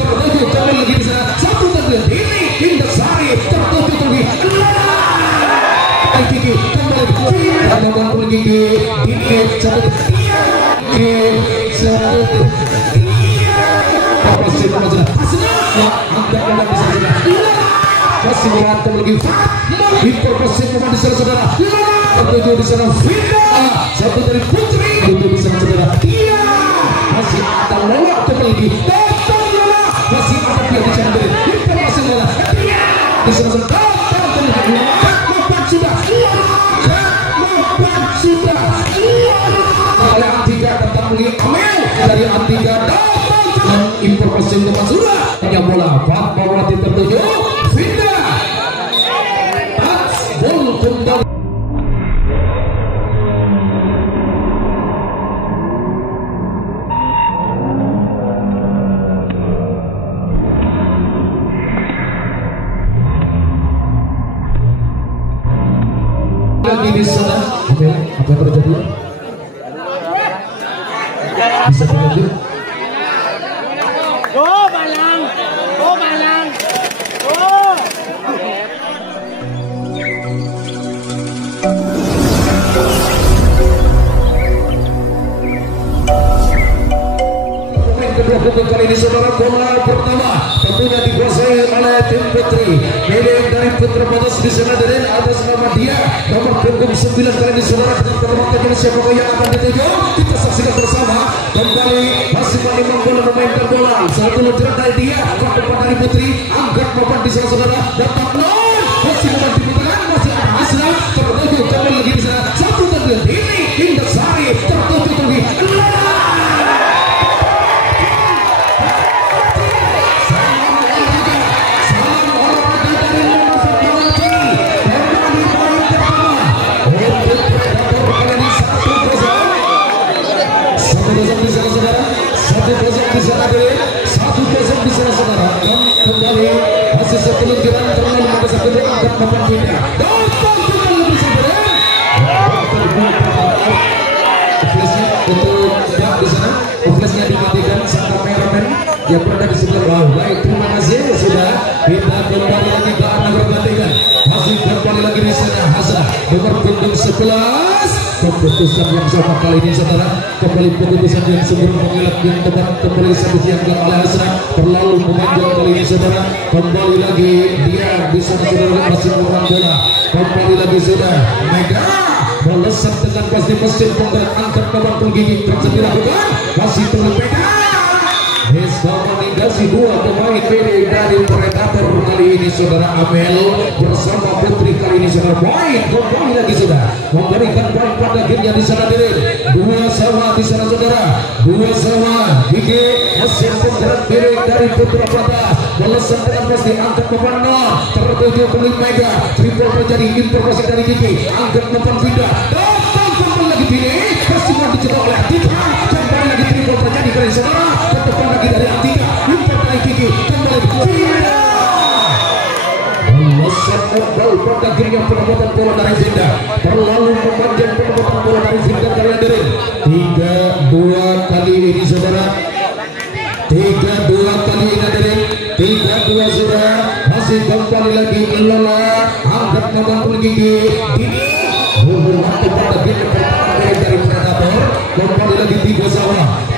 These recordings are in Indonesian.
tertuju kembali lagi di sana satu tentunya ini Indosari tertuju lagi Kiki kembali Finda Gigi ini satu masih berantem lagi informasi pemain di sana saudara tertuju di sana Finda satu dari Putri itu di sana saudara dia masih ada lewat kembali lagi datang Lola masih ada dia di sana dari informasi Lola dia di sana saudara mapan sudah dari Antiga datang lagi Amel dari Antiga datang informasi untuk sudah hanya bola Fatmawati tertuju Finda gol kembali lagi di sana. Apa yang terjadi? Bisa dilanjut? Go Malang, go Malang, go. Kedua kali ini saudara bola pertama tentunya dikuasai oleh tim Putri milik dari Putra Batas di sana dari atas nama dia nomor punggung 9 kali ini saudara dengan siapa yang akan dituju kita saksikan bersama kembali masih menimang bola memainkan bola satu loncat dari dia ke depan dari Putri angkat papan di sana saudara dapat nol masih memang diputarkan masih ada Aslam tertuju kembali lagi di sana satu tentunya ini Indosari tertuju lagi satu kosong di sana saudara kembali masih satu luncuran terlalu pada satu angkat papan Finda datang kembali lebih saudara untuk siap di sana flashnya dimatikan sang kameramen yang berada di sebelah bawah baik terima kasih sudah kita kembali lagi ke arah bergantikan masih kembali lagi di sana Hasan nomor punggung 11 keputusan yang sama kali ini saudara kembali keputusan yang sebelum mengelak yang tepat kembali satu yang oleh Hasan terlalu memanjang kali ini saudara kembali lagi dia bisa saudara masih mengurang bola kembali lagi sudah Mega melesat dengan pasti mesin penggerak angkat ke bangkung gigi terus dilakukan masih terlalu Mega Dikasih dua pemain PD dari Predator kali ini saudara Amel bersama Putri kali ini saudara poin kembali lagi sudah memberikan poin pada gamenya di sana diri dua sama di sana saudara dua sama Gigi mesin penggerak PD dari Putra Batas melesat dengan pasti angkat papan tertuju kembali Mega triple terjadi informasi dari Gigi angkat papan Finda datang kembali lagi Gigi masih mau dicetak oleh Antika kembali lagi triple terjadi kali saudara tetap lagi dari Antika Gigi kembali Finda melesat kembali pada akhirnya penemuan bola dari Finda terlalu memanjang penemuan bola dari Finda kalian diri 3-2 kali ini saudara 3-2 kali ini diri 3-2 saudara masih kembali lagi Lola angkat membangun Gigi menghormati pada game pertama dari Predator kembali lagi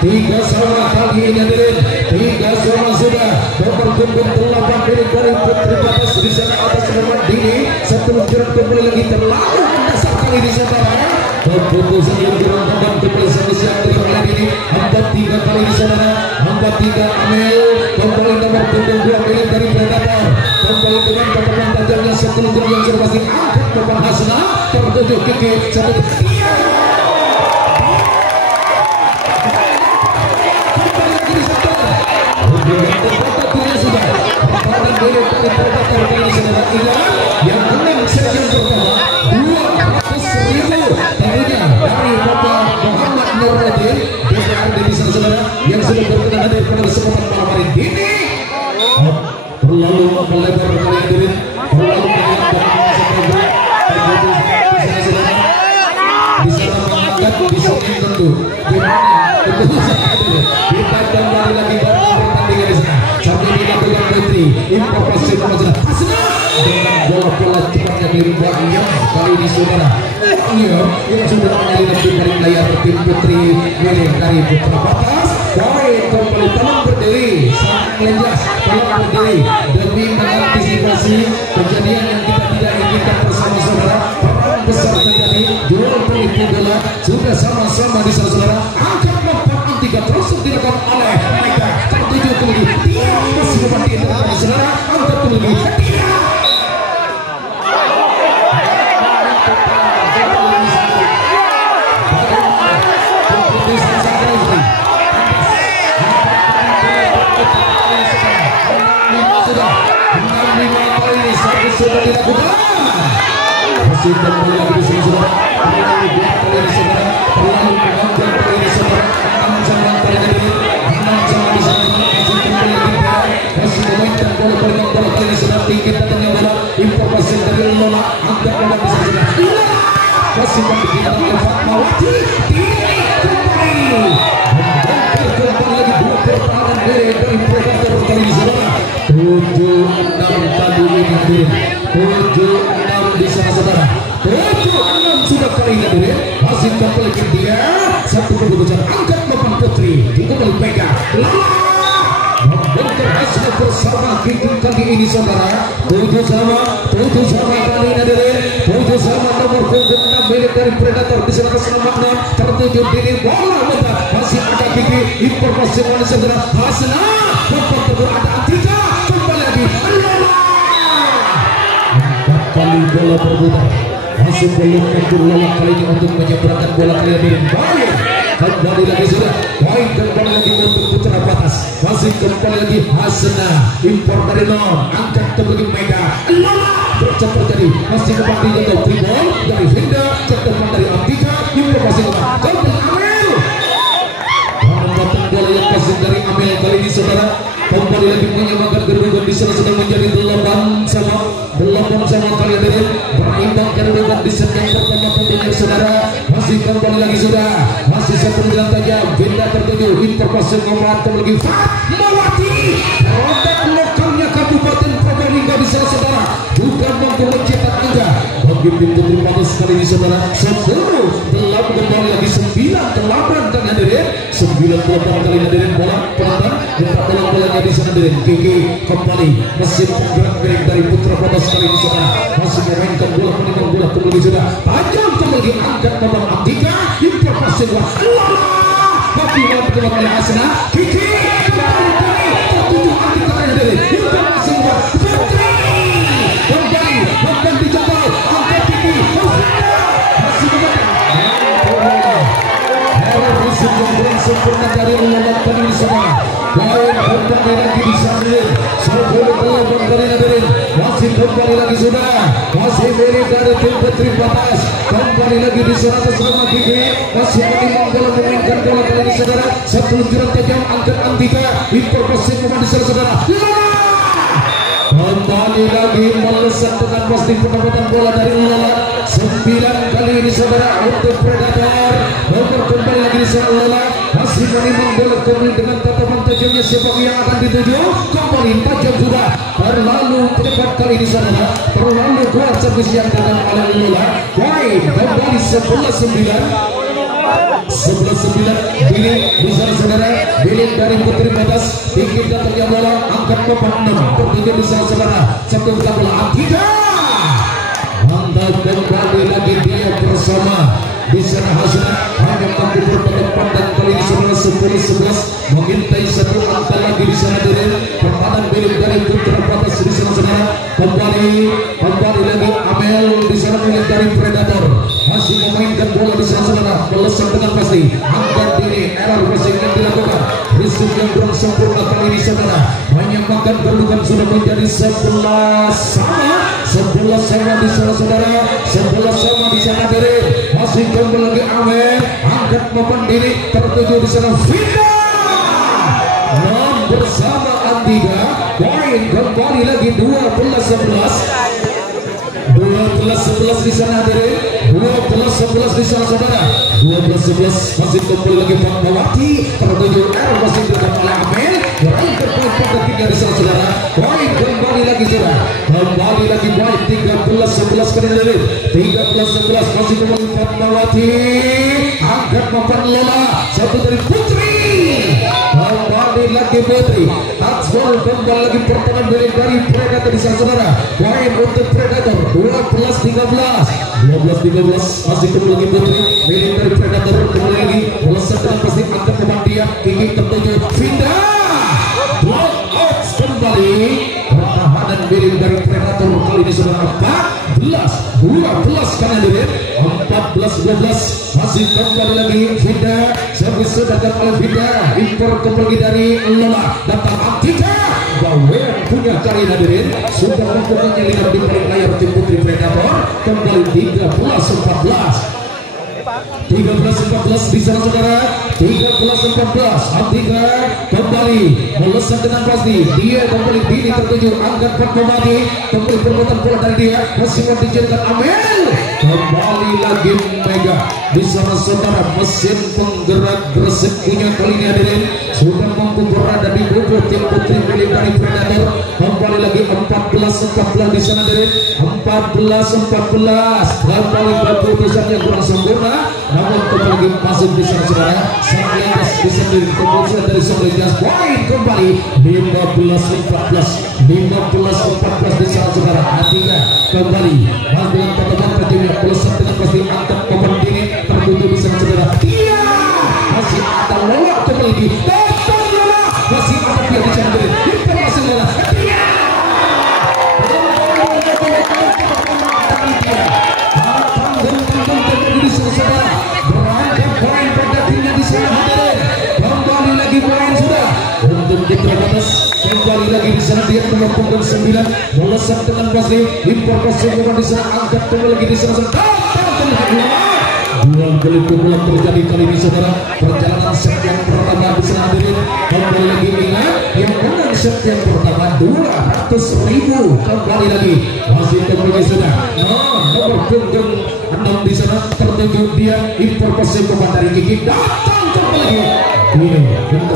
3 sama kali ini hadirin 3 sama sudah nomor punggung 8 dari Putri Batas di sana atas nomor Dini satu luncuran kembali lagi terlalu mendasar kali ini saudara keputusan yang dirangkapkan kembali satu siang oleh Dini hambat 3 kali ini saudara hambat 3 Amel kembali nomor punggung 2 milik dari Predator kembali dengan papan tajamnya satu luncuran yang sudah masih angkat papan Hasna tertuju Kiki satu yang menang sesi pertama 200.000 tentunya dari Bapak Muhammad Nurradin DPRD di sana saudara yang sudah berkenan hadir pada kesempatan malam hari ini terlalu melebar kali hadirin terlalu bisa mengangkat bisa tentu gimana kita kembali lagi pertandingan di sana informasi pemasaran Hasna dengan bola cepatnya diubahnya kali ini saudara. Yang sudah menjadi lebih dari layar tim putri milik dari Putra Batas. Baik, kembali tenang berdiri, sangat lenjas, tenang berdiri demi mengantisipasi kejadian yang kita tidak inginkan bersama saudara. Perang besar terjadi, jual beli bola sudah sama-sama di saudara. Angkat nomor 3 terus dilakukan oleh mereka. Tertuju kembali, dia masih membantu dari saudara. Angkat kembali, tidak. Sudah dilakukan masih kembali lagi di sini saudara. Terlalu buat kali ini saudara, terlalu panjang kali ini saudara. Jangan kali ini jangan di sana masih kembali lagi masih memainkan bola kali ini saudara. Tinggi datangnya bola, informasi dari Lola angkat bola di sana saudara. Masih kembali oleh Fatmawati kembali lagi dua pertahanan dari Predator kali ini saudara. 7-6 tadi ini 7-6 di sana saudara. 7-6 sudah kali ini hadir. Masih kembali dia satu keputusan angkat papan putri juga kembali pegang membongkar hasil bersama Kiki kali ini saudara. 7 sama kali ini hadir. 7 sama nomor punggung 6 milik dari Predator di sana keselamatan tertuju diri bola mata masih ada Kiki informasi mana saudara. Hasna papan kedua ada Atika kembali lagi kali bola berputar masih belum bola kali ini untuk menyeberangkan bola kali ini baik kembali lagi sudah baik kembali lagi untuk Putra Batas masih kembali lagi Hasna impor dari non angkat kembali Mega tercepat jadi masih kembali jatuh Tribol dari Hinda cepat dari Atika informasi kembali Amel bola yang pasang dari Amel kali ini saudara. Kembali lagi menyamakan kedudukan di sana sedang menjadi 8 sama kali ini berimbang kedudukan di set yang pertama tentunya saudara. Masih kembali lagi sudah masih satu jalan tajam benda tertuju informasi memanfaatkan lagi Fatmawati produk lokalnya Kabupaten Probolinggo di sana saudara bukan mampu mencetak angka bagi tim putri Batas kali ini saudara. 10-8 kembali lagi 9-8 dan hadirin 9-8 kali hadirin bola penonton tempat bola-bolanya di sana hadirin. Kiki kembali mesin penggerak miring dari Putra Batas kali ini saudara masih memainkan bola penimang bola kembali sudah tajam kembali angkat nomor Atika informasi wah tapi bola kembali Hasna Kiki kembali tertuju Atika hadirin informasi wah Putri kembali dijangkau angkat Kiki masih yang sempurna dari melakukan ini semua baik kembali lagi di sana sebelum kembali hadirin masih kembali lagi sudah masih milik dari tim Putri Batas kembali lagi di sana bersama Kiki masih menimbang bola memainkan bola kali ini saudara. Satu luncuran tajam angkat Antika informasi pemain di sana saudara. Kembali lagi melesat dengan pasti pendapatan bola dari Lola 9 kali ini saudara untuk Predator nomor kembali lagi di sana Lola masih menimbang bola kembali dengan tatapan tajamnya siapa yang akan dituju kembali tajam sudah terlalu cepat kali ini saudara terlalu kuat servis yang datang oleh Lola baik kembali 11-9 bilik di sana saudara bilik dari Putri Batas tinggi datangnya bola angkat papan 6 tertuju di sana saudara satu bola Atika mantap kembali lagi dia bersama di sana Hasna hanya mampu berpotong pandang kali ini saudara 10-11 mengintai satu angka lagi di sana dari pertahanan bilik dari Putra Batas di sana saudara kembali lagi Amel di sana milik dari Predator masih memainkan bola di sana saudara melesat dengan pasti angkat diri error passing yang dilakukan risik yang kurang sempurna kali ini saudara menyamakan kedudukan sudah menjadi 11 sama di sana saudara 11 sama di sana diri masih kembali lagi Amel angkat papan diri tertuju di sana Vida bersama Antiga poin kembali lagi 12-11 di sana hadirin 12-11 di sana saudara 12-11 masih kembali lagi Fatmawati tertuju error masih dilakukan oleh Amel meraih poin pada 3 di sana saudara poin kembali 13-11 kali dari 13-11 masih kembali Fatmawati angkat papan Lola satu dari Putri kembali lagi Putri Atswal kembali lagi pertahanan dari Predator di sana saudara poin untuk Predator 12-13 masih kembali lagi Putri milik dari Predator kembali lagi melesat dengan pasti angkat papan dia Kiki tertuju Vinda block out kembali pertahanan milik dari Predator kali ini sudah 12 kan hadirin 14-12 masih kembali lagi Vinda servis sudah oleh Vinda impor kembali dari Lola datang Antika Bawen punya kali hadirin sudah mempunyai lihat di balik layar tim Putri Predator kembali 13-14 di sana saudara 13-14 Antika kembali melesat dengan pasti dia kembali Dini tertuju angkat Fatmawati kembali perbuatan bola dari dia masih mau dijalankan Amel kembali lagi Mega di sana saudara mesin penggerak Gresik punya kali ini hadirin sudah mampu berada di bobot tim Putri milik dari Predator kembali lagi 14-14 di sana hadirin 14-14 kembali keputusan yang kurang sempurna namun kembali masuk di sana saudara sang lintas bisa dari keputusan dari sang lintas poin kembali 15-14 di sana saudara Atika kembali dengan pertemuan tajamnya pelesat dengan pasti angkat papan Dini tertuju di sana saudara iya masih ada Lola kembali datang Lola masih ada dia di sana kita masih Lola iya di sana saudara berangkat poin pada timnya di sana hadirin kembali lagi poin sudah untuk Putra Batas kembali lagi di sana dia nomor punggung 9 melesat dengan pasti impor kesimpulan di sana angkat kembali lagi di sana dua kali pukulan terjadi kali ini saudara perjalanan set yang pertama di sana hadirin kembali lagi ingat yang menang set yang pertama 200.000 kembali lagi masih kembali sudah nomor punggung 6 di sana tertuju dia impor kesimpulan dari Kiki datang kembali ini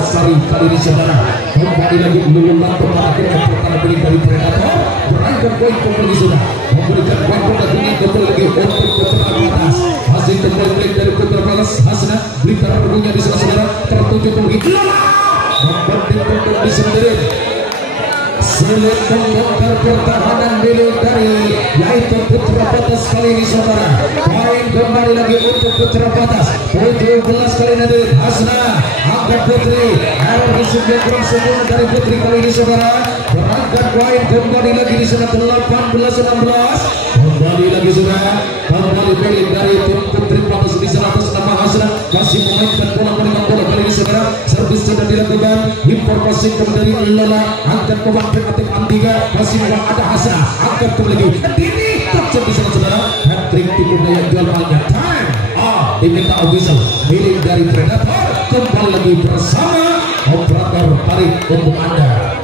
Sari kali ini saudara kembali lagi melompat kepada pertahanan milik dari Predator berangkat poin kembali sudah memberikan poin pada dunia kembali lagi untuk Putra Batas masih kembali milik dari Putra Batas Hasna Blitar punya di sana saudara tertuju kembali membanting punggung di sendiri sulit membongkar pertahanan milik dari yaitu Putra Batas kali ini saudara poin kembali lagi untuk Putra Batas 17 kali nanti Hasna angkat Putri harus yang kurang sempurna dari Putri kali ini saudara berangkat poin kembali lagi di sana 18-16 kembali lagi saudara kembali milik dari tim Putri Batas di sana atas nama Hasna masih memainkan bola kali ini saudara servis sudah dilakukan impor passing dari Lola angkat pemain tim Antika masih ada Hasna angkat kembali Dini terjadi di sana saudara hat-trick tim yang jual banyak time diminta official milik dari Predator kembali lagi bersama operator tarik untuk Anda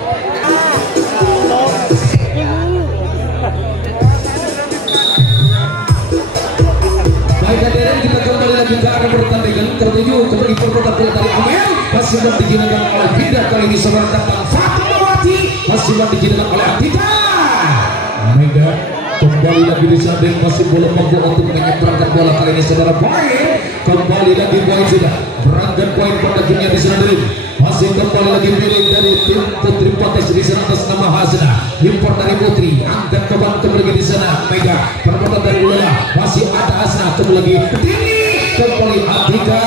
baik hadirin kita kembali lagi ke arah pertandingan tertuju kembali perbuatan bola dari Amel masih dijadikan oleh Vinda kali ini seorang datang Fatmawati masih dijadikan oleh Antika Mega kembali lagi di sana masih belum mampu untuk menyeberangkan bola kali ini saudara poin kembali lagi poin sudah berangkat poin pada dunia di sana masih kembali lagi milik dari tim Putri Batas di sana atas nama Hasna impor dari Putri angkat kembali lagi di sana Mega perbuatan dari Lola masih ada Hasna kembali lagi Dini kembali Antika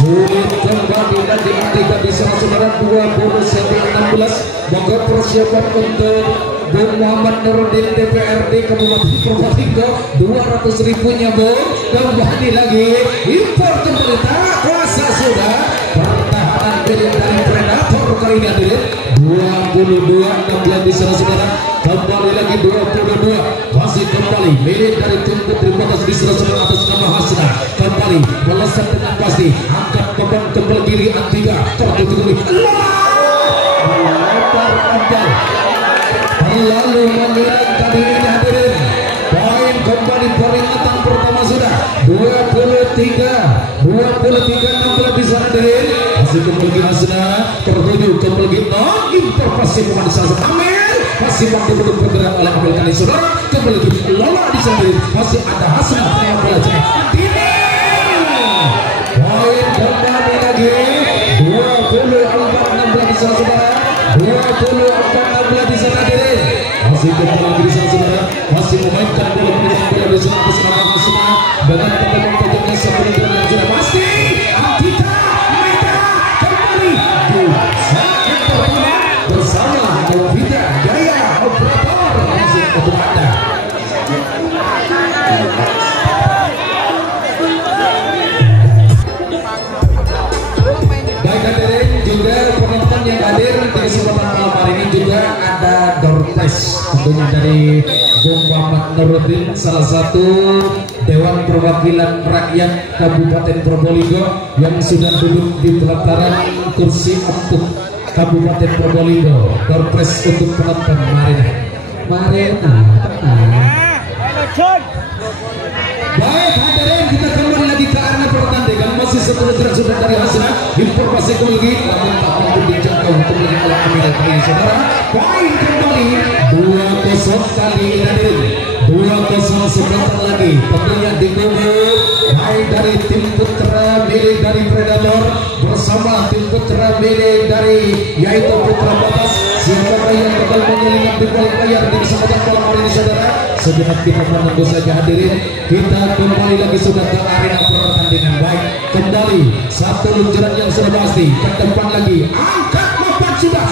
sulit kembali lagi Antika di sana saudara 20-16 maka persiapan untuk Bung Muhammad Nurudin DPRD Kabupaten Purbalingga 200.000-nya Bung kembali lagi impor kembali tak kuasa sudah pertahanan milik dari Predator kali ini hadirin 22-16 di sana saudara kembali lagi 22 masih kembali milik dari tim Putri Batas di sana saudara atas nama Hasna kembali melesat dengan pasti angkat beban kembali diri Antika tertuju kembali lebar kembali lalu mengirim kali ini hadirin poin kembali peringatan pertama sudah 23-16 di sana hadirin masih kembali Hasna tertuju kembali impor pasti pemain di sana Amel masih mampu untuk bergerak oleh ambil kali saudara. Kembali lagi Lola di sana masih ada Hasan yang belajar. Poin kembali lagi 24-16 di sana saudara. 24-16 di sana diri. Masih kembali lagi di sana saudara. Masih memainkan bola di sana bersama dengan teman-temannya sebelum yang sudah pasti. Kita kembali sakit pertama bersama Novita Jaya operator langsung untuk Anda. Baik hadirin juga penonton yang hadir di kesempatan malam hari ini juga ada door prize tentunya dari Bung Muhammad Nuruddin, salah satu Dewan Perwakilan Rakyat Kabupaten Probolinggo yang sudah duduk di pelataran kursi untuk Kabupaten Probolinggo. Door prize untuk penonton mari. Baik hadirin, kita kembali lagi ke arena pertandingan. Masih satu jarak sudah dari Hasanah. Informasi kembali namun tak mampu dijangkau untuk oleh Amir kali saudara. Poin kembali 2-0 kali ini hadirin. 2-0 sebentar lagi. Tentunya ditunggu baik dari tim putra milik dari Predator bersama tim putra milik dari yaitu Putra Batas. Siapakah yang bakal menyelinap di balik layar di kesempatan malam hari ini saudara? Sejenak kita menunggu saja hadirin. Kita kembali lagi sudah ke arena pertandingan. Baik, kembali satu luncuran yang sudah pasti. Ke depan lagi, angkat papan sudah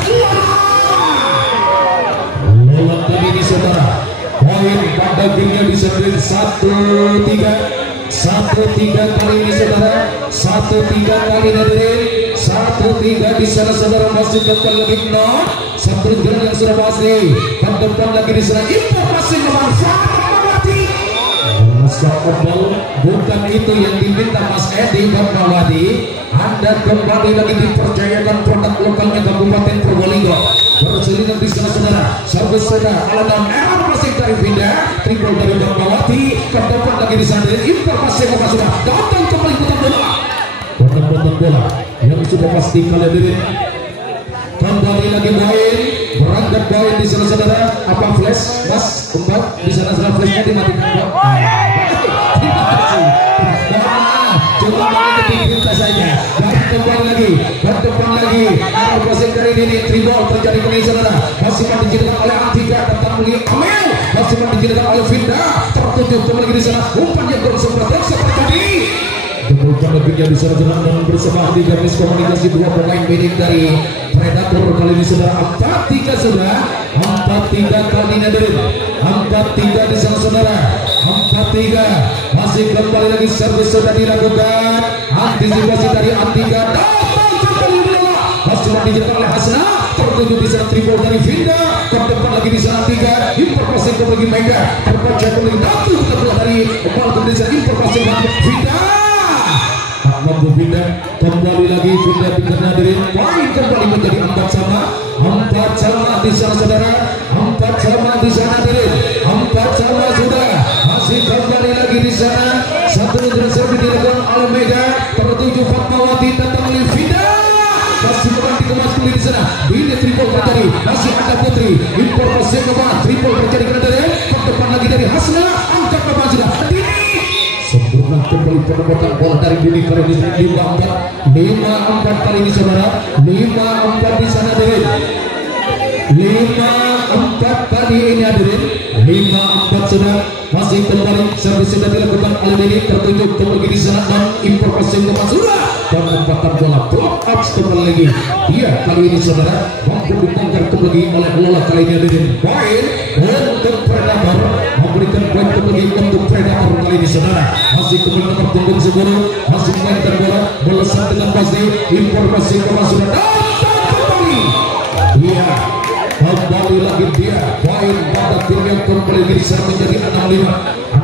Lola kali ini saudara. Poin pada gamenya bisa beri 1-3 kali ini saudara. 1-3 kali hadirin. 1-3 di sana saudara. Masih depan lagi 0. Satu jalan yang sudah pasti. Ke depan lagi di sana. Informasi memanfaatkan bukan itu yang diminta Mas Edi Fatmawati. Anda kembali lagi dipercayakan produk lokalnya Kabupaten Probolinggo. Berselingan di sana saudara. Servis saudara Aladam error masih dari pindah. Triple dari Fatmawati. Ke depan lagi di sana. Informasi apa sudah datang kembali putar bola. Putar bola yang sudah pasti kalian diri. Kembali lagi main, berangkat main di sana saudara. Apa flash, Mas? Kembali di sana saudara flashnya dimatikan Pak. Terima kasih. Coba main kita saja. Baik kembali lagi, berdepan lagi. Ada proses dari ini tribal terjadi kembali saudara. Masih dijelaskan oleh Antika datang muli Amel. Masih dijelaskan oleh Vinda. Tertutup kembali di sana. Umpan yang bersempat seperti tadi. Kemudian lebihnya di sana dan bersama di garis komunikasi dua pemain milik dari Predator kali ini saudara. 4-3 sudah. 4-3 kali ini hadirin. 4-3 di sana saudara. 4-3 masih kembali lagi servis sudah dilakukan. Antisipasi dari Antika. Datang kembali bola. Masih dijelaskan oleh Hasna. Tertuju di sana triple dari Vinda. Ke depan lagi di sana Antika. Informasi kembali Mega. Terbaca kembali Datu. Terbaca dari kembali di sana informasi dari Vinda. Mampu pindah kembali lagi pindah hadirin. Poin kembali menjadi 4 sama di sana saudara. 4 sama di sana hadirin. 4 sama sudah. Masih kembali lagi di sana. Satu servis dilakukan oleh Mega. Tertuju Fatmawati datang oleh Vida. Masih kembali dikemas kembali di sana. Ini triple terjadi. Masih ada Putri. Informasi kembali triple terjadi ke hadirin. Ke depan lagi dari Hasna. Angkat ke sudah. Sempurna kembali penempatan bola dari Budi kali ini 5-4 kali ini saudara. 5-4 di sana hadirin. 5-4 kali ini hadirin. 5-4 sudah. Masih kembali servis sudah dilakukan oleh Deni. Tertunjuk kembali di sana dan informasi untuk sudah. Penempatan bola block up kembali lagi. Iya kali ini saudara mampu ditangkap kembali oleh Lola kali ini hadirin. Poin untuk Predator. Memberikan poin kembali untuk Predator kali ini saudara. Masih kembali tetap tunggu segera. Masih memainkan bola. Melesat dengan pasti. Informasi bola sudah datang kembali. Iya kembali lagi dia. Poin pada tim yang kembali bisa menjadi 6-5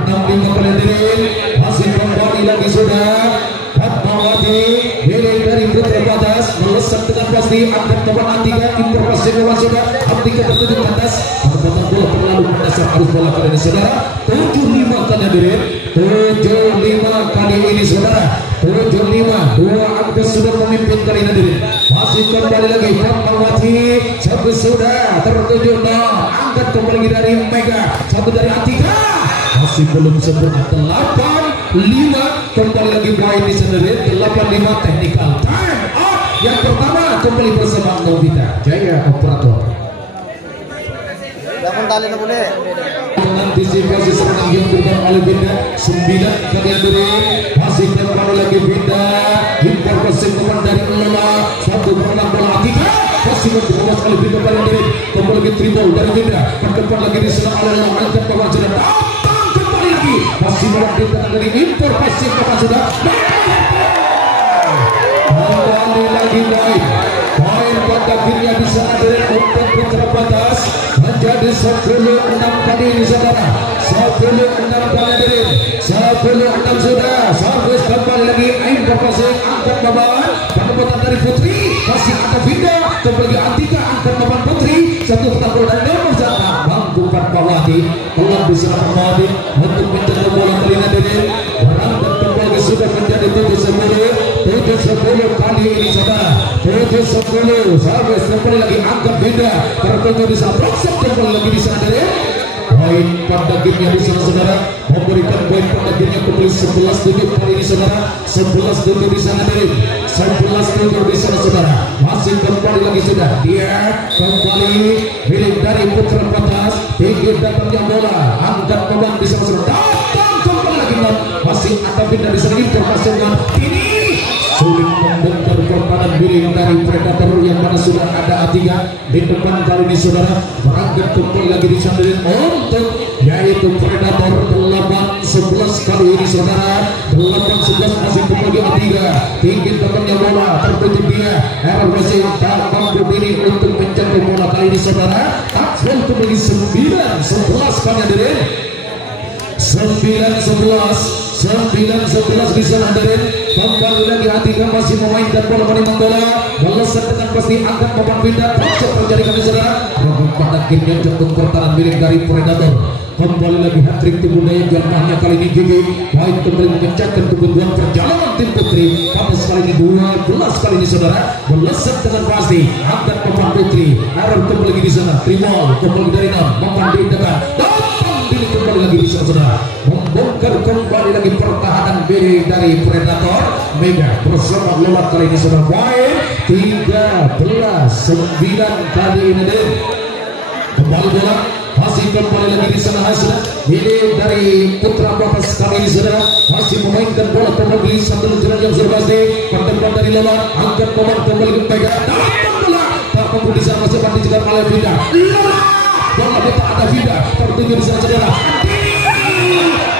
kali hadirin. Masih kembali lagi sudah. Fatmawati milik dari Putra Batas melesat dengan pasti. Angkat teman Antika. Informasi bola sudah. Antika tertuju batas. Penempatan bola terlalu mendasar arus bola kali ini saudara. 7-5 kali hadirin. 7-5 kali ini saudara. 7-5 dua angka sudah memimpin kali ini hadirin. Masih masih kembali lagi Fatmawati satu sudah tertuju angkat kembali dari Mega satu dari Atika masih belum sempurna 8-5 kembali lagi poin di sendiri 8-5 technical time up yang pertama kembali bersama Novita Jaya operator Bangun tali na boleh. mengantisipasi serangan yang diberikan oleh Binda 9 kali dari masih kembali lagi Binda impor kesimpulan dari Lola satu pemenang bola Atika masih berubah oleh Binda kali dari kembali lagi triple dari Binda ke depan lagi diserang oleh Lola angkat bawah sudah datang kembali lagi masih melakukan dari impor kesimpulan sudah kembali lagi baik poin pada akhirnya bisa ada untuk putra batas menjadi 10-6 kali ini saudara 10-6 kali ini 10-6 sudah servis kembali lagi informasi angkat bawah penempatan dari Putri masih ada Binda kembali Antika angkat bawah Putri satu takul dan nomor satu mampu Fatmawati pelan bisa Fatmawati untuk menjaga bola kali ini berangkat kembali sudah menjadi 7-10 kali ini saudara 7-10 servis kembali lagi angkat Binda tertentu di sana kembali lagi di sana dari poin pada gamenya di sana saudara memberikan poin pada gamenya kembali 11-7 kali ini saudara 11-7 di sana dari 11-7 di sana saudara masih kembali lagi sudah dia kembali milik dari putra batas tinggi datangnya bola angkat kembali di sana saudara datang kembali lagi masih ada Binda di sana informasi ini sulit membongkar pertahanan miring dari Predator yang mana sudah ada Atika di depan kali ini saudara berangkat kembali lagi di sana untuk yaitu Predator 8-11 kali ini saudara 8-11 masih kembali Atika tinggi depannya bola tertutup dia error masih tak mampu ini untuk menjaga bola kali ini saudara Axel kembali 9-11 kali ini 9-11 di sana hadirin kembali lagi Atika masih memainkan bola balasan dengan pasti angkat papan Binda proses terjadi kami saudara pada game yang jatuh pertahanan milik dari Predator kembali lagi hat-trick tim budaya jamaahnya kali ini Gigi baik kembali mengencangkan kebutuhan perjalanan tim Putri pada sekali ini 12 kali ini saudara balasan dengan pasti angkat papan Putri error kembali lagi di sana Trimol kembali dari papan Binda kembali lagi di saudara membongkar kembali lagi pertahanan miring dari Predator Mega bersama Lola kali ini saudara poin 13-9 kali ini deh kembali bola masih kembali lagi di sana hasil ini dari putra batas kali ini saudara masih memainkan bola kembali satu jalan yang sudah pasti pertemuan dari Lola angkat bola kembali ke Mega datang bola tak mampu di sana masih dicegat oleh Binda Lola bola tak ada Binda tertuju di sana saudara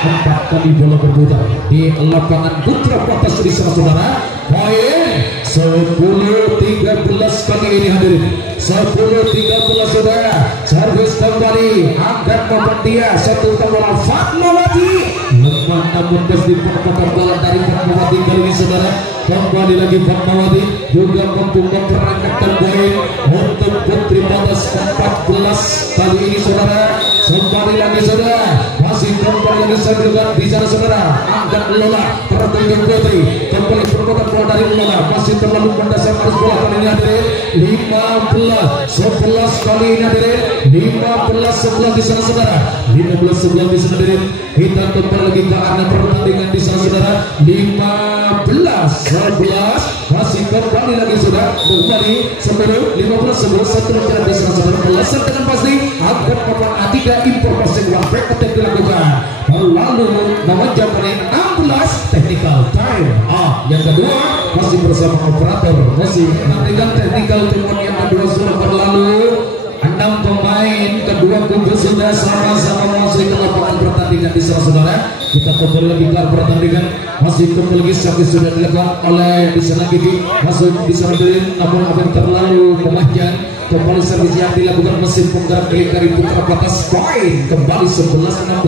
4 kali bola berputar di lapangan putra batas di sana saudara poin 10-13 kali ini hadirin 10-13 saudara servis kembali angkat papan dia satu bola Fatmawati lemah namun pasti perpotong bola dari Fatmawati kali ini saudara kembali lagi Fatmawati juga mampu memperangkatkan poin untuk putri batas 14 kali ini saudara kembali lagi saudara masih kembali lagi servis di sana saudara angkat Lola tertuju Putri kembali perpotong bola dari Lola masih terlalu mendasar arus bola kali ini hadirin 15-11 kali ini hadirin 15-11 di sana saudara 15-11 di sana hadirin kita kembali lagi ke arena pertandingan di sana saudara 15-11 masih kembali lagi sudah kembali 10-15-11 satu lemparan di sana saudara belasan dengan pasti angkat papan Atika informasi uang break attack dilakukan lalu memanjang menit 16 technical time yang kedua masih bersama operator masih menantikan technical time yang kedua sudah berlalu 6 pemain kedua kubu sudah sama-sama masuk ke lapangan pertandingan di sana saudara kita kembali lagi ke pertandingan masih kembali lagi sakit sudah dilakukan oleh di sana Gigi masuk di sana namun akan terlalu memanjang kembali servis yang dilakukan mesin penggerak milik dari putra batas poin kembali 11-16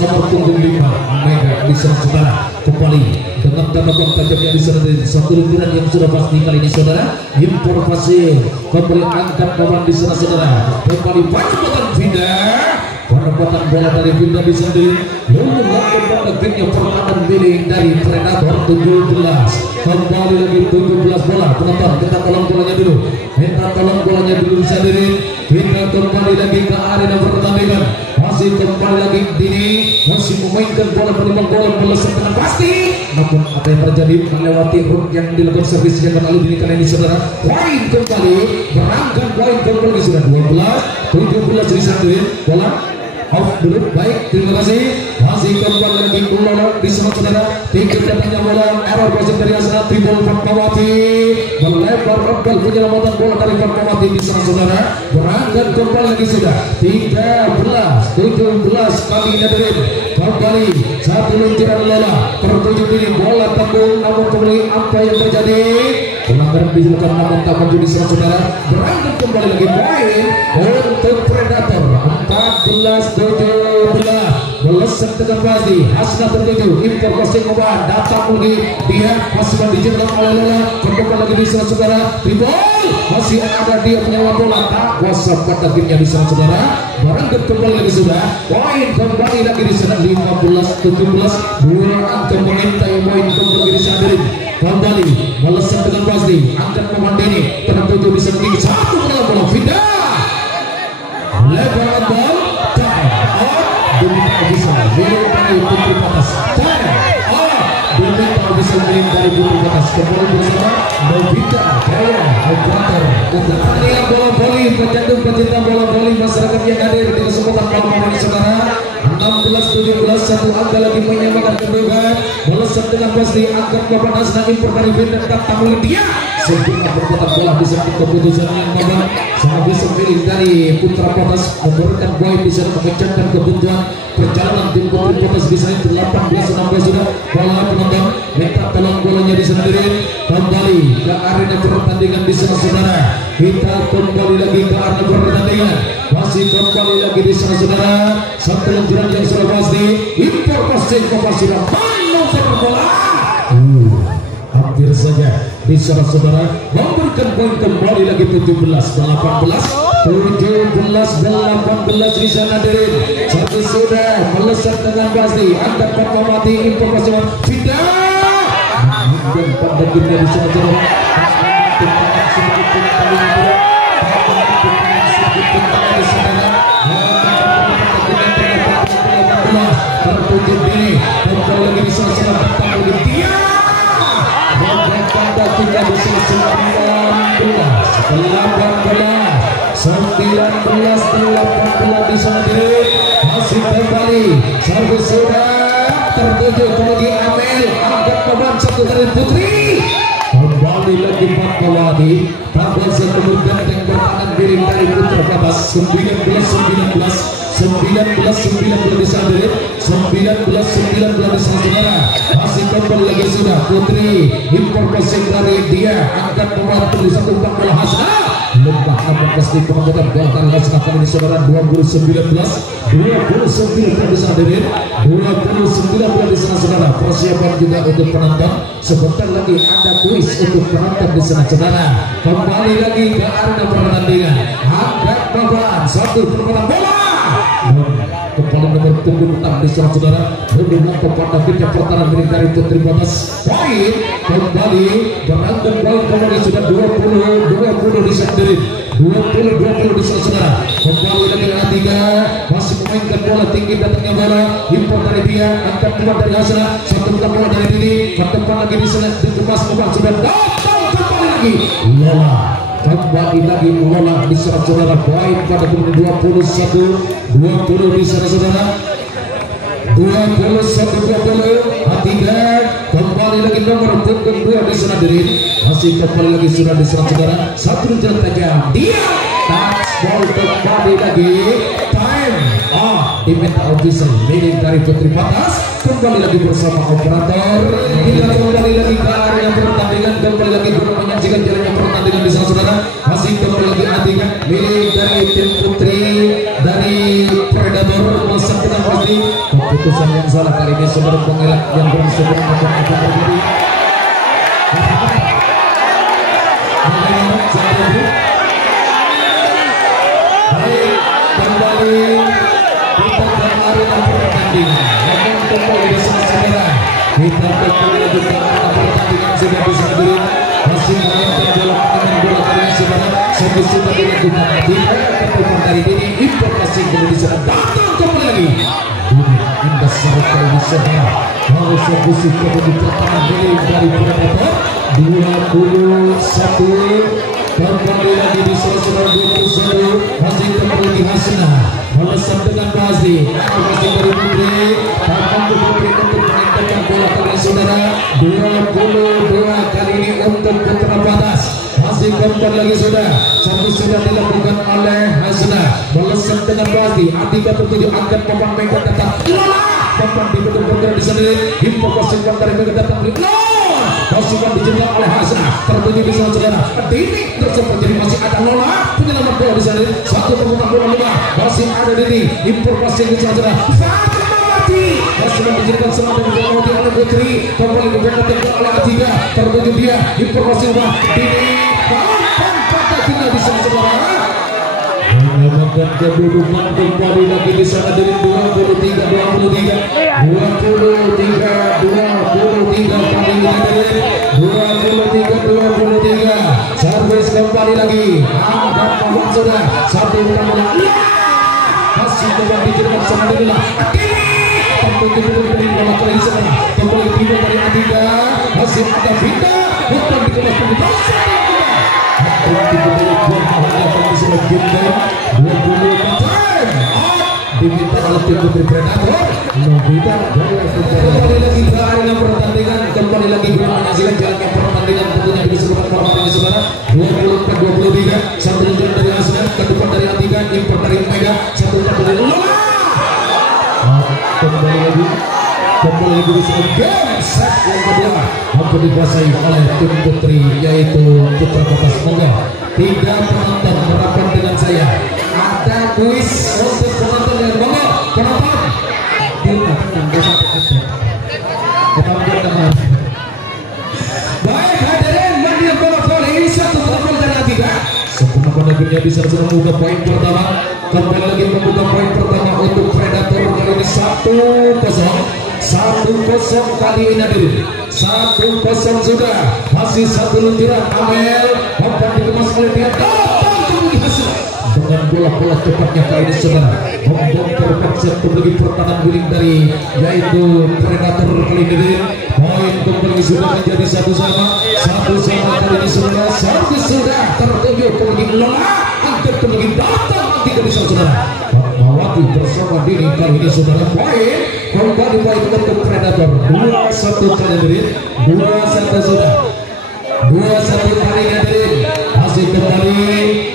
nomor punggung 5 Mega di sana saudara kembali dengan tembakan tajam yang di sana satu luncuran yang sudah pasti kali ini saudara informasi kembali angkat papan di sana saudara kembali penempatan Binda penempatan bola dari Binda di sana lalu kepada timnya pertahanan milik dari Predator 17. Kembali lagi 17 bola. Penonton kita tolong bolanya dulu. Kita tolong bolanya dulu bisa diri. Kita kembali lagi ke arena pertandingan. Masih kembali lagi Dini masih memainkan bola penimang bola setengah pasti. Namun apa yang terjadi melewati run yang dilakukan servis yang lalu Dini kali ini saudara. Poin kembali berangkat poin kembali sudah 12-17 di satu bola. Off dulu, baik, terima kasih. Masih kembali lagi ulang di sana saudara. Tiket datangnya bola, error wasit dari Asna Tribun Fatmawati melebar rebel penyelamatan bola dari Fatmawati di sana saudara. Berangkat kembali lagi sudah 13-17 kali Nadirin kembali satu luncuran Lola tertuju ini bola tanggung namun kembali apa yang terjadi? Pelanggaran dilakukan namun tak maju di sana saudara. Berangkat kembali lagi poin untuk Predator 14-17 melesat dengan pasti. Hasna tertuju impor crossing obat datang lagi dia masih dijelang oleh Lola kembali lagi di sana saudara. Tribol masih ada dia penyewa bola tak kuasa pada timnya di sana saudara. Berangkat kembali lagi sudah poin kembali lagi di sana 15-17 dua angka mengintai poin kembali di sana. Kembali melesat dengan pasti angkat Memandini tertuju di sana tinggi satu bola Vida lebar ball time diminta bisa milik dari putri batas time diminta bisa milik dari putri batas kembali bersama Novita Kaya operator untuk pertandingan bola voli pecandu pecinta bola voli masyarakat yang hadir di kesempatan malam ini saudara. 16-17 satu angka lagi menyamakan kedudukan melesat dengan pasti angkat Bapak Nasna impor dari Vindan datang oleh dia sejumlah perbuatan bola di samping keputusan yang memang sangat bisa milik dari Putra Potas memberikan poin bisa mengencangkan kebutuhan perjalanan tim Putri Potas di sana 18-16 sudah bola penonton minta tolong bolanya di sana diri kembali ke arena pertandingan di sana saudara. Kita kembali lagi ke arena pertandingan masih kembali lagi di sana saudara. Satu luncuran yang sudah pasti impor pasti sudah manuver bola hampir saja di sana saudara memberikan poin kembali lagi 17-18 di sana diri satu sudah melesat dengan pasti angkat Fatmawati impor pasti tidak dan pada dunia di sana saudara tertutup ini kembali lagi di sana datang lagi dia pada kita di sini 19 di sana diri masih kembali servis sudah tertuju lagi Amel angkat beban satu dari Putri kembali lagi Fatmawati tambah satu yang bertahan diri dari Putra Batas 19-19 di sana diri 19-19 di sana saudara masih kembali lagi sudah Putri impor passing dari dia angkat beban di satu bola Hasna lembah namun pasti pengambilan gol Hasna kali ini saudara 20-19 di sana diri 29 di sana saudara. Persiapan juga untuk penonton sebentar lagi ada kuis untuk penonton di sana saudara. Kembali lagi ke arena pertandingan angkat beban satu perbuatan bola kepala nomor punggung 6 di sana saudara berhubungan kepada kita pertahanan milik dari Putri Batas poin kembali berangkat poin kembali sudah 20 di sana diri 20 di sana saudara. Kembali lagi Atika masih memainkan bola tinggi datangnya bola impor dari dia angkat keluar dari Hasna satu bola dari Dini bertempat lagi di sana dikemas kembali sudah datang kembali lagi Lola kembali lagi Lola di sana saudara poin pada kemudian 21-20 di sana saudara 21-20 Atika kembali lagi nomor punggung 2 di sana diri masih kembali lagi sudah di sana saudara satu luncuran tajam dia touchball kembali lagi time diminta official milik dari Putri Batas kembali lagi bersama operator kita kembali lagi ke area pertandingan kembali lagi menyaksikan jalannya pertandingan di sana saudara masih kembali lagi Atika milik dari tim Putri dari Predator melesat dengan pasti keputusan yang salah kali ini sebelum pengelak yang berlangsung akan terjadi kembali kita ke arena pertandingan kembali kita kembali lanjutkan pertandingan sudah bisa berdiri masih menonton bola dengan bola kali saudara servis sudah dilakukan tidak keputusan dari ini informasi kemudian sudah datang kembali lagi indah serut kali saudara harus fokus kemudian pertahanan dari Predator 21 kembali lagi di saudara 21 masih kembali di Hasna melesat dengan pasti masih dari Putri akan Putri untuk meningkatkan bola kali saudara 22 kali ini untuk putra batas masih kembali lagi saudara servis sudah dilakukan oleh Hasna melesat dengan pasti Atika tertuju angkat papan Mega datang papan di betul bergerak di sana info pasukan dari Mega datang pasukan dijelang oleh Hasna tertuju di sana saudara Dini tersebut jadi masih ada Lola penyelamat bola di sana satu pemutar bola Lola masih ada Dini informasi di sana saudara masih menjadikan semangat yang dilakukan oleh Putri kembali dibenarkan oleh Atika tertuju dia informasi Lola Dini papan kita di sana saudara menyelamatkan kedudukan kembali lagi di sana dari 23 servis kembali lagi angkat papan sudah satu bola masih coba dijelaskan sama dengan bola kali sana kembali tiba dari Atika masih ada Vita bukan dikemas pembukaan diminta oleh tim Putri Predator Novita kembali lagi ke arena pertandingan kembali lagi menyaksikan jalannya pertandingan tentunya di seluruh lapangan ini saudara 24-23 satu lencang dari Hasna ke depan dari Atika impor dari Mega satu lencang dari Lola kembali lagi di seluruh game set yang kedua mampu dikuasai oleh tim Putri yaitu Putra Batas Moga 3 penonton merapat dengan saya ada kuis untuk penonton dan Moga penonton baik hadirin media bola voli satu penonton dari Atika sempurna penontonnya bisa membuka poin pertama kembali lagi membuka poin pertama untuk Predator kali ini 1-0 kali ini hadirin 1-0 sudah masih satu luncuran Amel mampu dikemas oleh dia dengan bola-bola cepatnya kali ini saudara membongkar konsep kembali pertahanan guling dari yaitu Predator kali ini poin kembali sudah menjadi satu sama kali ini saudara servis sudah tertuju kembali Lola angkat kembali datang nanti dari saudara Mawati bersama Dini kali ini saudara poin kembali poin untuk Predator 2-1 kali ini 2-1 sudah 2-1 kali ini masih kembali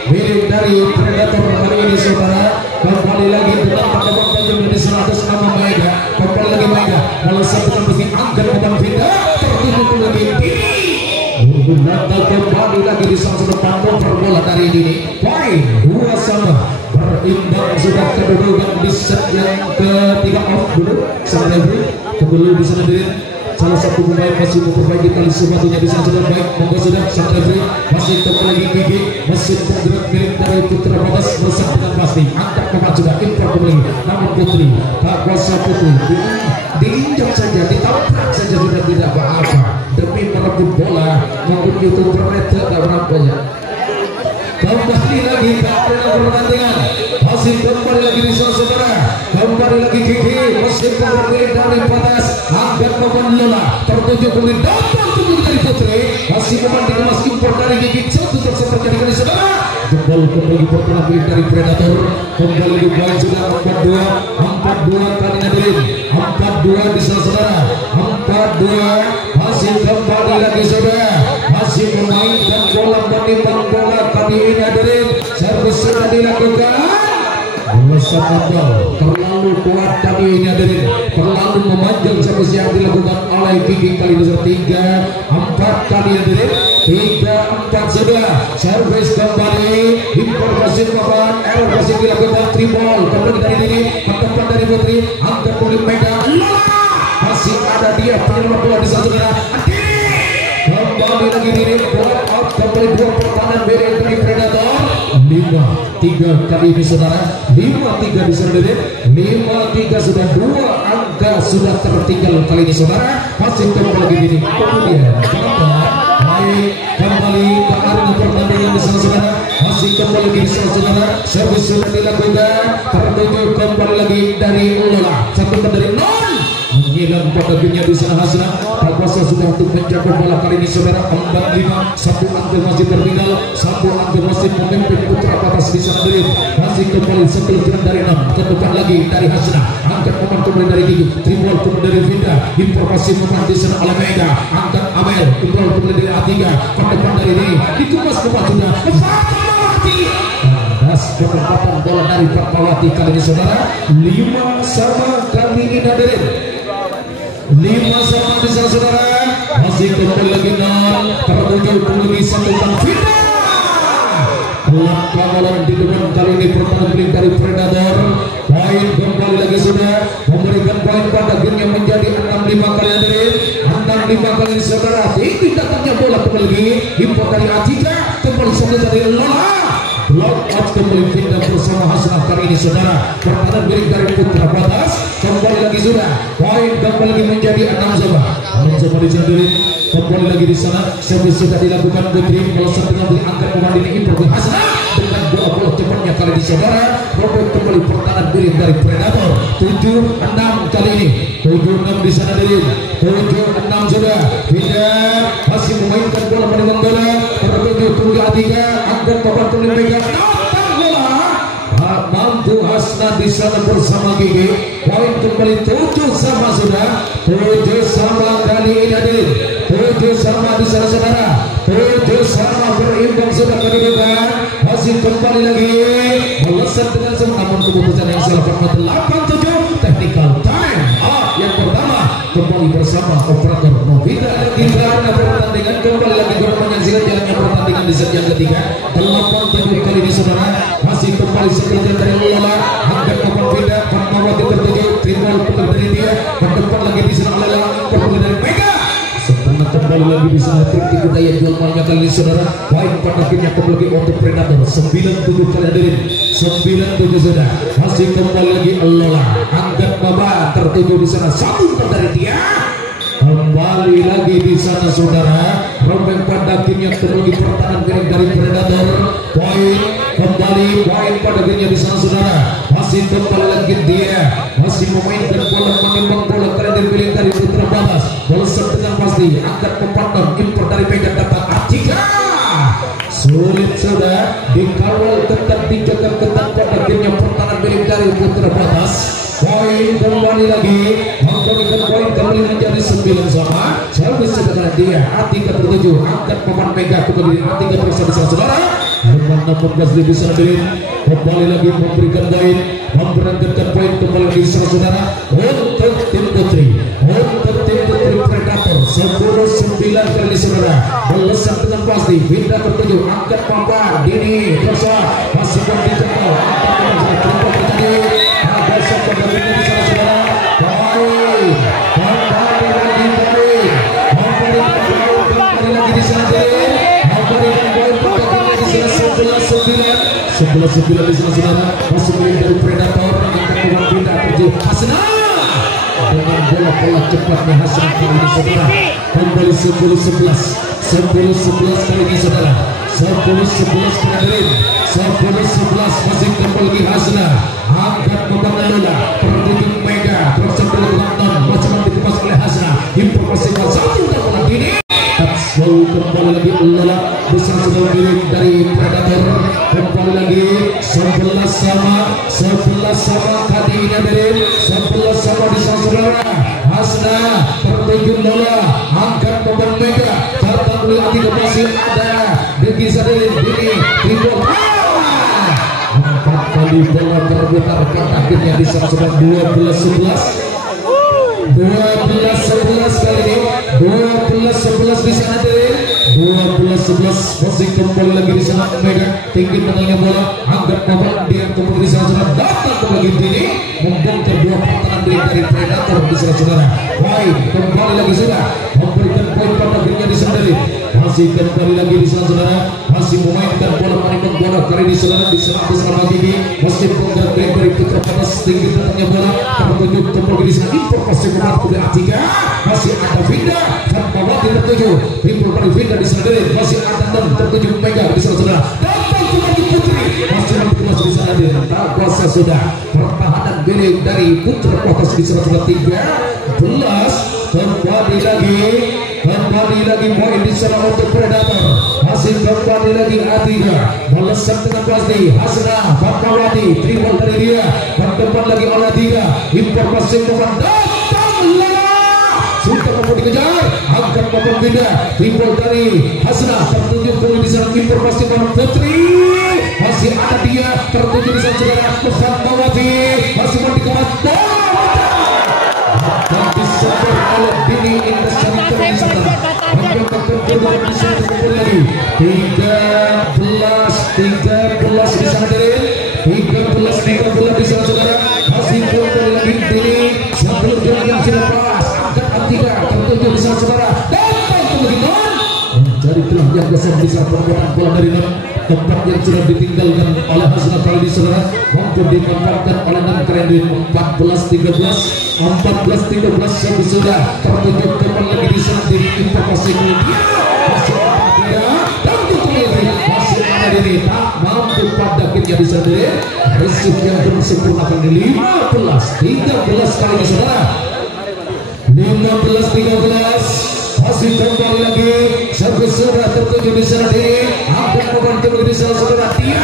milik dari Predator kali ini saudara kembali lagi dengan pakai tajam dari 100 nama Mega kembali lagi Mega kalau satu mesti angkat papan Vita tertuju lagi Dini kembali lagi di sang depan nomor bola dari Dini poin 2-2 berimbang sudah kedudukan di set yang ketiga off dulu sampai kembali di sana diri salah satu pemain masih memperbaiki tali sepatunya di sana sudah baik monggo sudah sampai masih kembali gigi masih bergerak milik dari Putra Batas bersama dengan pasti angkat papan sudah impor kembali namun Putri tak kuasa Putri diinjak saja ditabrak saja sudah tidak apa-apa demi merebut bola maupun youtuber itu tak berapa banyak kembali lagi ke arena pertandingan masih kembali lagi di saudara kembali lagi Kiki masih kembali dari Batas angkat papan Lola tertuju kembali datang dari Putri masih kembali dikemas impor dari Kiki satu tersebut terjadi di saudara kembali pertandingan dari Predator kembali di poin sudah 4-2 kali hadirin 4-2 di saudara 4-2 masih kembali lagi saudara masih memainkan bola menimbang bola kali ini hadirin servis sudah dilakukan melesat mandal terlalu kuat kali ini hadirin terlalu memanjang servis yang dilakukan oleh Kiki kali ini 3-4 kali hadirin 3-4 sudah servis kembali informasi papan error masih dilakukan tribol kembali dari Dini tempat dari Putri angkat kulit Mega masih ada dia penyelamat bola di sana saudara kembali lagi Dini bola out kembali dua pertahanan beda dari Predator 5 5-3 kali ini saudara. 5-3 bisa berdiri. 5-3 sudah 2 angka sudah tertinggal kali ini saudara. Masih kembali gini. Kemudian baik kembali ke arena pertandingan di sana saudara. Masih kembali di sana saudara. Servis sudah dilakukan. Tertuju kembali lagi dari Lola. Satu dari 0. Menyilang pada dunia di sana Hasna. Tak kuasa sudah untuk menjaga bola kali ini saudara. 4-5. Satu angka masih tertinggal. Satu angka masih memimpin putra patas di sana dari. Masih kembali setelah dari 6. Ke depan lagi dari Hasna. Angkat momen kembali dari Gigi. Tribol kembali dari Vinda. Informasi momen di sana oleh Mega. Angkat Amel. Tribol kembali dari A3. Ke depan dari ini. Dikemas kemas sudah. Kesempatan bola dari Fatmawati kali ini saudara. 5-sama kali ini hadirin. 5-sama di sana saudara. Masih kembali lagi 0. Tertuju kembali satu tentang Vinda. Kelak kawalan di depan kali ini pertahanan dari Predator. Poin kembali lagi sudah memberikan poin pada game yang menjadi 6-5 kali hadirin. 6-5 kali ini saudara. Ini datangnya bola kembali lagi. Impor dari Atika kembali saja dari Lola. Block out kembali Vinda bersama Hasna kali ini saudara. Pertahanan milik dari Putra Batas. Kembali lagi sudah. Poin kembali lagi menjadi 6-5. 6-5 di sana diri. Kembali lagi di sana. Servis sudah dilakukan Putri. Melesat dengan diangkat pemain ini Impor Hasna. Dengan bola cepatnya kali ini saudara. Robot kembali pertahanan milik dari Predator. 7-6 kali ini. 7-6 di sana diri. 7-6 sudah. Vinda masih memainkan bola menembak bola. Tertuju kemudian Atika. Angkat papan kembali Mega. Mampu Hasna di sana bersama Gigi. Poin kembali 7-sama sudah. 7-sama kali ini hadir. 7-sama di sana saudara. 7-sama berimbang sudah kali ini. Masih kembali lagi melesat dengan namun keputusan yang salah karena 8-7 technical time. Yang pertama kembali bersama operator Novita lagi karena pertandingan kembali lagi menyaksikan jalannya pertandingan di set yang ketiga. 8-7 kali ini saudara. Masih kembali seperti dari Lola. Angkat papan Vinda. Fatmawati tertuju. Tribol putar dari dia. Berdepan lagi di sana Lola. Kembali dari Mega. Setelah kembali lagi di sana tipu daya jual mainnya kali ini saudara. Baik pada akhirnya kembali lagi untuk Predator. 9-7 kali hadirin. 9-7 sudah. Masih kembali lagi Lola. Angkat baba tertuju di sana. Satu dari dia. Kembali lagi di sana saudara. Robek pada akhirnya kembali pertahanan milik dari Predator. Poin kembali poin pada akhirnya di sana saudara. Masih kembali lagi dia. Masih memainkan bola menembak bola kali milik dari Putra Batas. Bola setengah pasti. Angkat memandang impor dari Mega datang Atika. Sulit sudah dikawal ketat dijaga ketat pada akhirnya pertahanan milik dari Putra Batas. Poin kembali lagi memberikan poin kembali menjadi 9-sama. Servis sebenarnya dia Atika tertuju. Angkat papan Mega kembali Atika bersama di sana saudara. 16 di sana diri. Kembali lagi memberikan poin, memberangkatkan poin kembali di sana saudara. Untuk tim Putri, untuk tim Putri Predator 10-9 kali saudara. Melesat dengan pasti. Vinda tertuju. Angkat papan Dini Rosa masih berditekal. Angkat papan tadi. Ada satu dari di sana saudara. Poin kembali lagi poin. Kembali lagi di sana diri. Memberikan poin pada di sana 11-9 di sana saudara. Masih milik dari Predator. Angkat papan Vinda tertuju. Hasna dengan bola cepatnya Hasna kali ini saudara. Kembali 10-11 kali ini saudara. 10-11 kali 10-11 masih kembali lagi Hasna. Angkat membangun Lola. Tertuju Mega. Terus kembali nonton. Macam dikemas oleh Hasna. Informasi satu dan bola ini. Selalu kembali lagi Lola. Besar sudah milik dari Predator. Kembali lagi 11-sama kali ini dari 11-sama di sana saudara. Hasna tertuju Lola. Angkat membangun Mega. Datang oleh Atika masih ada. Degi Sadilin ini Tribol. Empat kali bola berputar pada akhirnya di sana sudah 12-11 kali ini. 12-11 di sana deh. 12-11 masih kembali lagi di sana Mega. Tinggi menangnya bola. Angkat papan dia kembali di sana sudah datang kembali ini membongkar dua pertahanan dari Predator di sana saudara. Baik kembali lagi sudah memberikan poin pada akhirnya di sana deh. Masih kembali lagi di sana saudara. Masih memainkan bola menembak bola kali ini saudara diserang bersama Gigi masih penggerak dari Putra Patas tinggi datangnya bola tertuju tombol di sana informasi kemat dari Atika masih ada Vinda dan Pawati tertuju timbul dari Vinda di sana dari masih ada dan tertuju Mega di sana saudara datang kembali Putri masih masuk di sana dari tak kuasa sudah pertahanan milik dari Putra Patas di sana saudara 13 kembali lagi poin di sana untuk Predator masih kembali lagi Atika melesat dengan pasti Hasna Fatmawati triple dari dia dan depan lagi oleh Atika informasi keman datanglah sudah mau dikejar angkat papan beda triple dari Hasna tertuju poin di sana informasi keman Putri masih ada dia tertuju di sana saudara Fatmawati masih mau dikejar dan disebar oleh Dini Indra di sana lagi 13 di sana dari 13 di sana saudara masih kembali lagi Dini sebelum jalan yang sudah pas angkat Atika tertuju di sana saudara datang kembali mencari telah yang besar di sana perbuatan bola dari tempat yang sudah ditinggalkan oleh Hasna kali di saudara mampu dimanfaatkan oleh dan Krendin 14-13 sampai sudah tertuju kembali lagi di sana di informasi kemudian masih ada dan kembali masih ada diri tak mampu pada kitnya di sana diri resip yang belum sempurna kali 15-13 kali di saudara 15-13 masih kembali lagi sampai sudah tertuju di sana diri akan membantu di sana saudara dia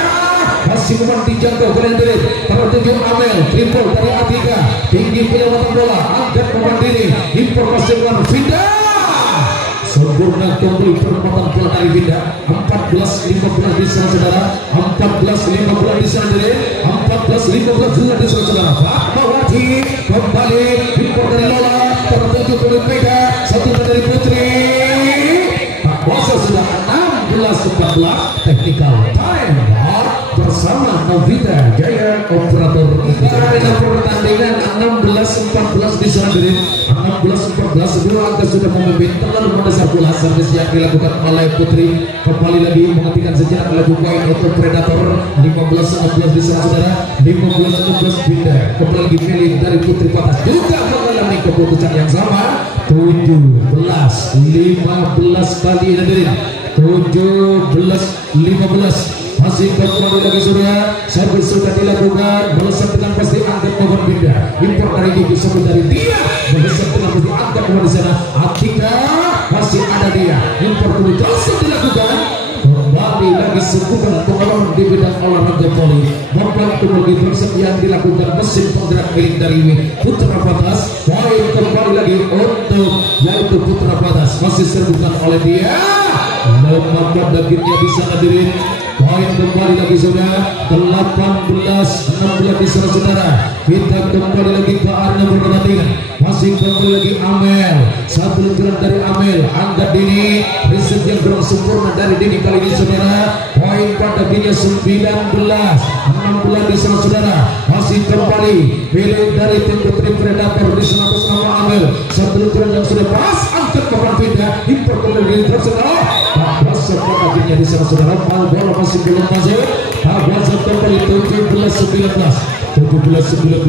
masih membantu jangkau Krendin tertuju Amel triple dari Atika tinggi penyewatan bola angkat membantu diri informasi dengan Vinda sempurna kembali perempatan bola dari Vinda 14-15 di sana saudara 14-15 di sana diri 14-15 di sana saudara Fatmawati kembali impor dari Lola tertuju ke Mega satu dari Putri tak kuasa sudah 16-14 technical time bersama Novita Jaya operator dengan pertandingan 16-14 di sana dari 16-14 sebelum angka sudah memimpin terlalu mendasar bola servis yang dilakukan oleh Putri kembali lagi menghentikan sejarah oleh poin untuk Predator 15-16 di sana saudara 15-16 Vinda kembali lagi pilih dari Putri Patas juga mengalami keputusan yang sama 17-15 kali hadirin 17-15 masih kembali lagi sudah servis sudah dilakukan melesat dengan pasti angkat nomor Vinda impor dari Gigi sebut dari dia melesat dengan pasti angkat nomor di sana Atika masih ada dia impor kembali terus dilakukan kembali lagi sebutan pengalaman di bidang olahraga voli membantu bagi resep yang dilakukan mesin penggerak milik dari Putra Patas poin kembali lagi untuk yaitu Putra Patas masih serbukan oleh dia lemah dagingnya bisa hadirin poin kembali lagi sudah 18-16 di sana saudara kita kembali lagi ke arena pertandingan masih kembali lagi Amel satu luncuran dari Amel angkat Dini riset yang kurang sempurna dari Dini kali ini saudara poin pada dirinya 19-16 di sana saudara masih kembali pilih dari tim Putri Predator di sana bersama Amel satu luncuran yang sudah pas angkat papan Vinda impor kembali di saudara sepak akhirnya di sana saudara bola masih belum masuk Abasa kembali 17-19 di sana 17-19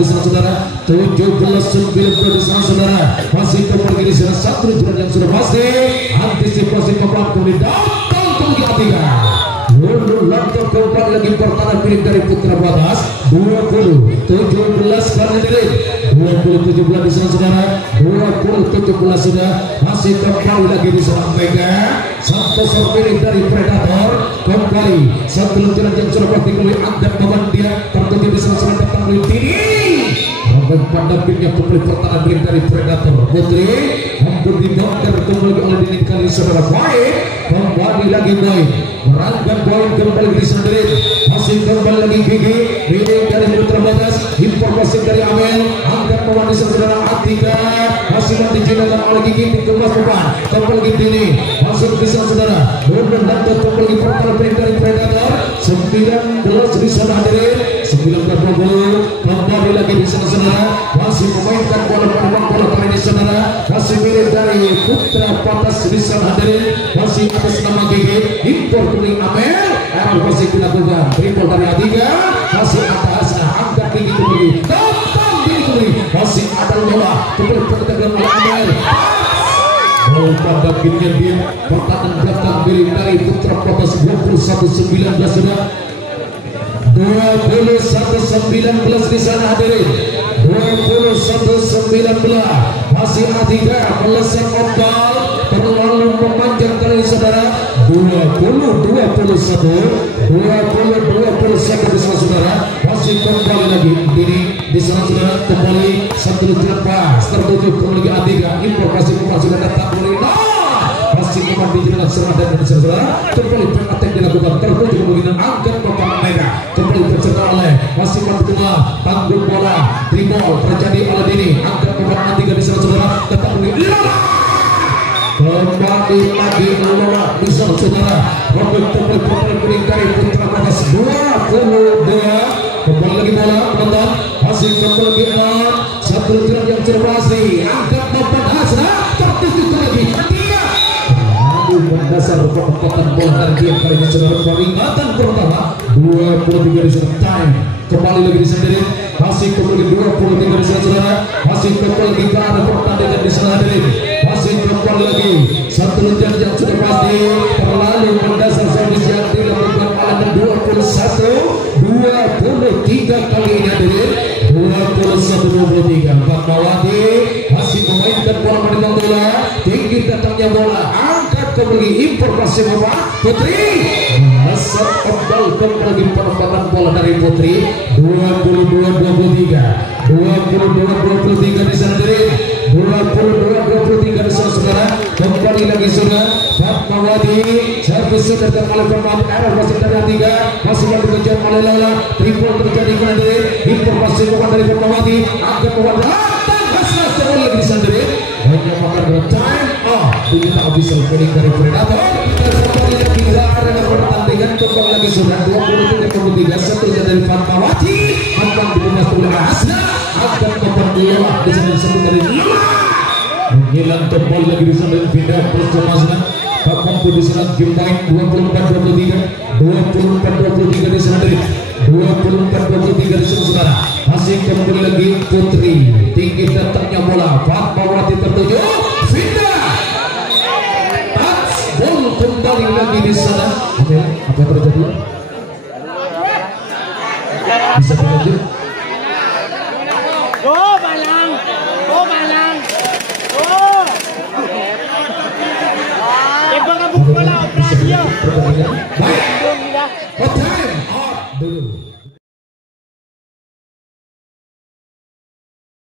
di sana saudara 17-19 di sana saudara masih kembali di sana satu jalan yang sudah pasti antisipasi papan kembali datang kembali Atika mundur langkah kembali lagi pertahanan milik dari Putra Patas 20-17 kali ini 20-17 di sana saudara 20-17 sudah masih kembali lagi di sana Mega satu milik dari Predator kembali satu luncuran yang sudah pasti kembali angkat beban dia tertuju di sana saudara datang dari Dini pendampingnya kembali pertahanan milik dari Predator Putri hampir dibongkar kembali oleh Dini kali saudara baik kembali lagi baik merangkap poin kembali di sendiri masih kembali lagi Gigi ini dari Putra Patas informasi dari Amel angkat papan di saudara Atika masih dijelaskan oleh Gigi di kemas papan kembali lagi Dini masuk di sana saudara dan dapat kembali pertahanan dari Predator 19 di sana hadirin 19 kembali lagi di sana saudara masih memainkan bola kali di saudara masih milik dari Putra Patas di sana hadirin masih atas nama Gigi impor kuning Terakhir masih dilakukan triple dari Adiga, masih atas angkat tinggi kembali, tentang tinggi kembali, masih ada bola kembali pertandingan oleh Amel. Pada akhirnya dia pertahanan belakang milik dari Putra Potos 21-19 sudah 21-19 di sana hadirin. 21-19 masih Adiga melesat ombal terlalu memanjang kali ini saudara. 20-21 di sana saudara, masih kembali lagi ini di sana saudara, kembali satu lepas tertuju kembali Adiga, informasi sudah datang mulai masih kembali dijalankan serang dan saudara, kembali pengatek dilakukan tertuju kemungkinan angkat papan mereka, kembali terserah oleh masih kedua tanggung bola dribble terjadi oleh Dini, angkat papan Adiga di sana saudara, datang mulai kembali lagi Lola di sana saudara, kembali dari Putra Potos 22, kembali lagi bola penonton, masih kembali lagi satu jalan yang cermasi, angkat papan Hasna tertuju lagi dia mendasar kekuatan bola dan dia kali ini saudara, peringatan pertama 23 di sana time, kembali lagi di sana masih kembali 23 di sana saudara, masih kembali lagi ke arah pertandingan di sana hadirin, masih kembali lagi satu jalan yang sudah pasti terlalu mendasar servis yang dilakukan oleh 21-23 kali ini hadirin, 21-23 Fatmawati masih memainkan bola menendang bola, tinggi datangnya bola, angkat kembali informasi Bapak Putri, masuk kembali kembali penempatan bola dari Putri 22-23 di sana hadirin, 22-23 di sana saudara, kembali lagi saudara, Fatmawati servis datang oleh pemain arah masih dari Adiga, masih dikejar oleh Lola, triple terjadi hadirin, informasi dari Fatmawati, angkat bola datang hasil sekali lagi di sana hadirin, hanya makan time kita official dari Predator, kembali lagi ke arena pertandingan, kembali lagi sudah 23-23 satu dari Fatmawati, akan dikemas oleh Hasna, akan kembali di sana disebut dari menghilang kembali lagi di sana pindah terus ke Hasna, mampu di sana game point 24-23 di sana dari 24-23 di sana saudara, masih kembali lagi Putri, tinggi datangnya bola, Fatmawati tertuju pindah gol kembali lagi di sana. Apa terjadi? Bisa terjadi?